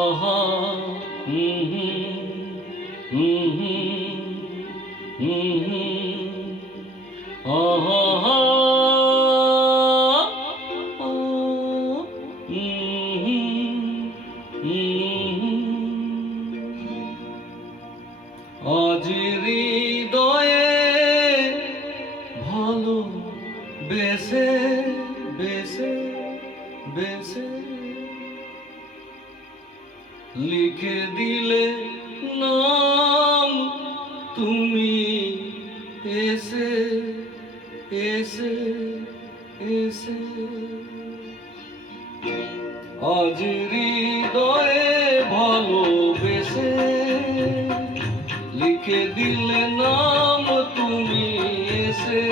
আহা আহা আজ হৃদয়ে ভালো বেসে বেসে বেসে লিখে দিলে নাম তুমি এসে এসে এসে আজ হৃদয়ে ভালোবেসে লিখে দিলে নাম তুমি এসে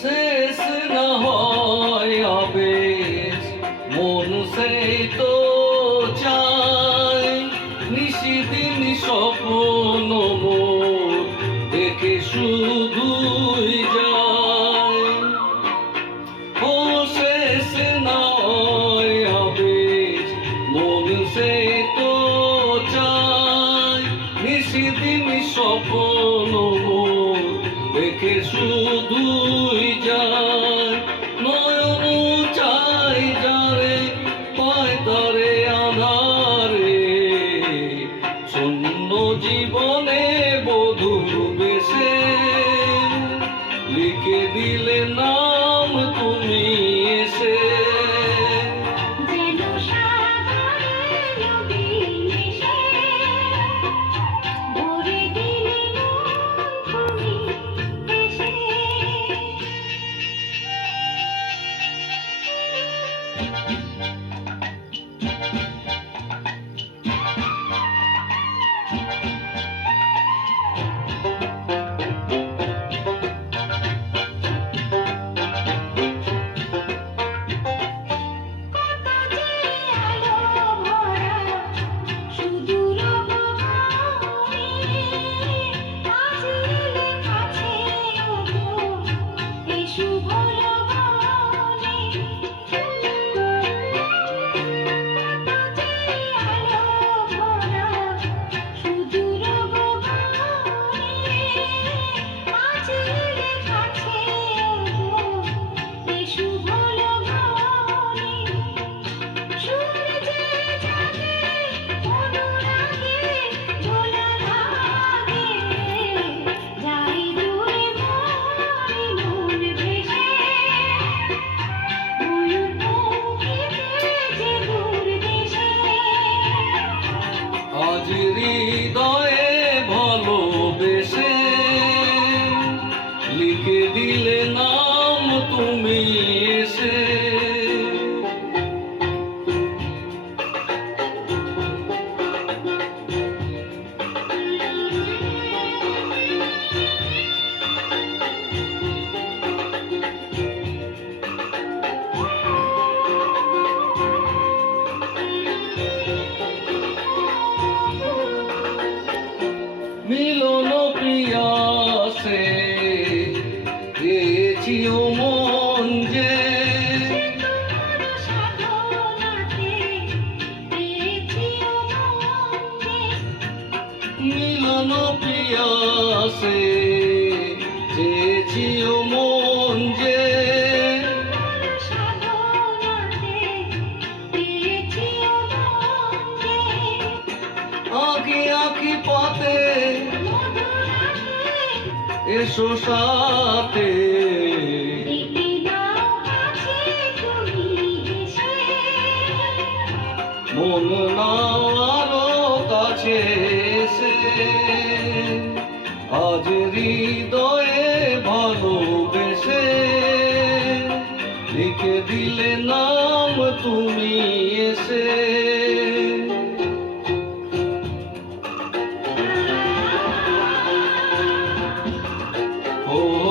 শেষ না হয় আবেশ মন সেই তো চায় নিশিদিন স্বপ্ন মোর দেখে শুধুই যায় ও শেষ না হয় আবেশ মন সেই তো চায় নিশিদিন স্বপ্ন মোর দেখে শুধুই যায় নয়ন চাই যারে পায় তারে আধারে শূন্য জীবনে বধুর বেশে লিখে দিলে নাম তুমি এসে আজ হৃদয়ে ভালোবেসে লিখে দিলে নাম তুমি এসে মিলন পিয়াসে পেয়েছি ও মন যে মিলন পিয়াসে পেয়েছি ও মন যে আঁকি আঁকি পাতে এসো সাথে মন নাও আরো কাছে এসে আজ হৃদয়ে ভালোবেসে লিখে দিলে নাম তুমি এসে। ও